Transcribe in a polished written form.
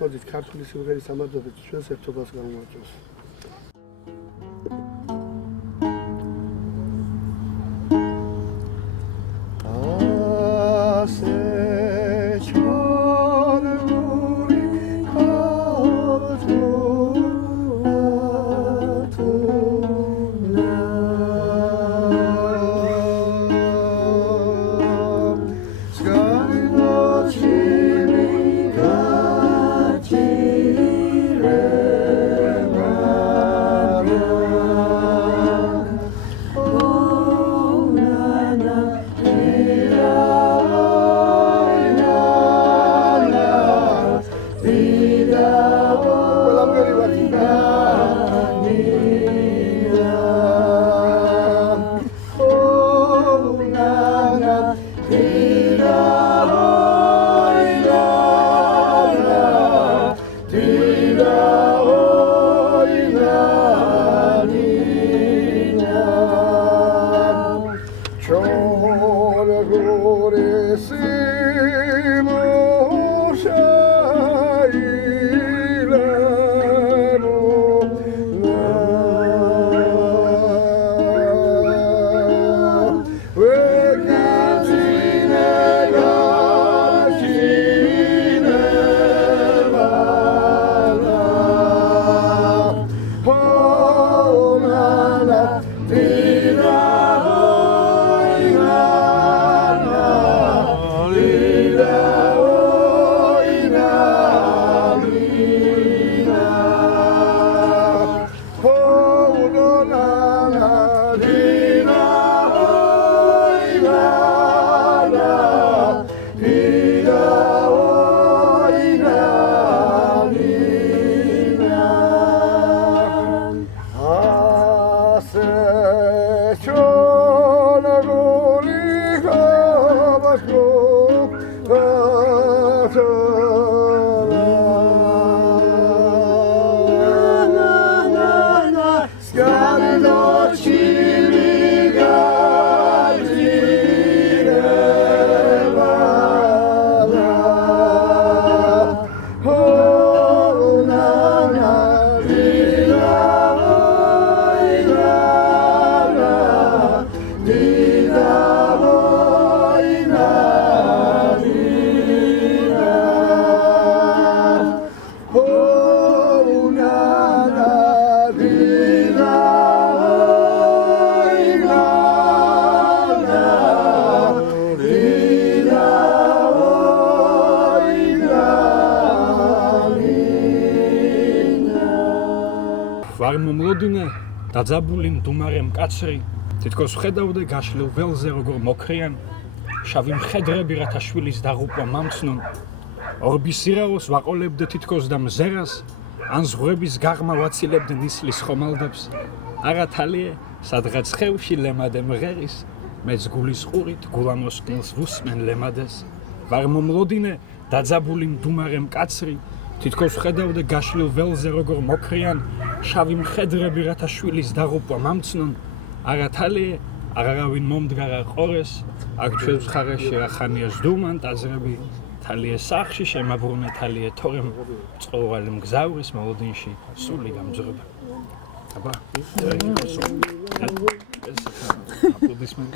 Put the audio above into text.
მოდით ქართული სიმღერის ამაძობით ჩვენს ერთობას გამოვაჭროს. ვარმომლოდინე დაძაბული მდუმარე მკაცრი თითქოს ხედავდე გაშლილ ველზე როგორ მოქრიან შავი მხედრები რათა შვილის დაღუპვა მამცნონ ორბის სირაოს ვაყოლებდე თითქოს და მზერას ან ზღვრების გაღმა ვაცილებდე ნისლის ხომალდებს არა თალიე სადღაც ხევში ლემადე მღერის მეც გულის ყურით გულამოსკნელს ვუსმენ ლემადეს ვარმომლოდინე დაძაბული მდუმარე მკაცრი თითქოს ხედავდე გაშლილ ველზე როგორ მოქრიან შავი მხედრები რათა შვილის დაღუპვა მამცნონ არა თალიე აღარავინ მომდგარა ყორეს აქ ჩვენს ხარეში ახანია ზდუმან ტაზრები თალიე სახში შემაბრუნე თალიე თორემ წყოვალი მგზავრის მოლოდინში სული გამძრება აბა ეს აპლოდისმენტი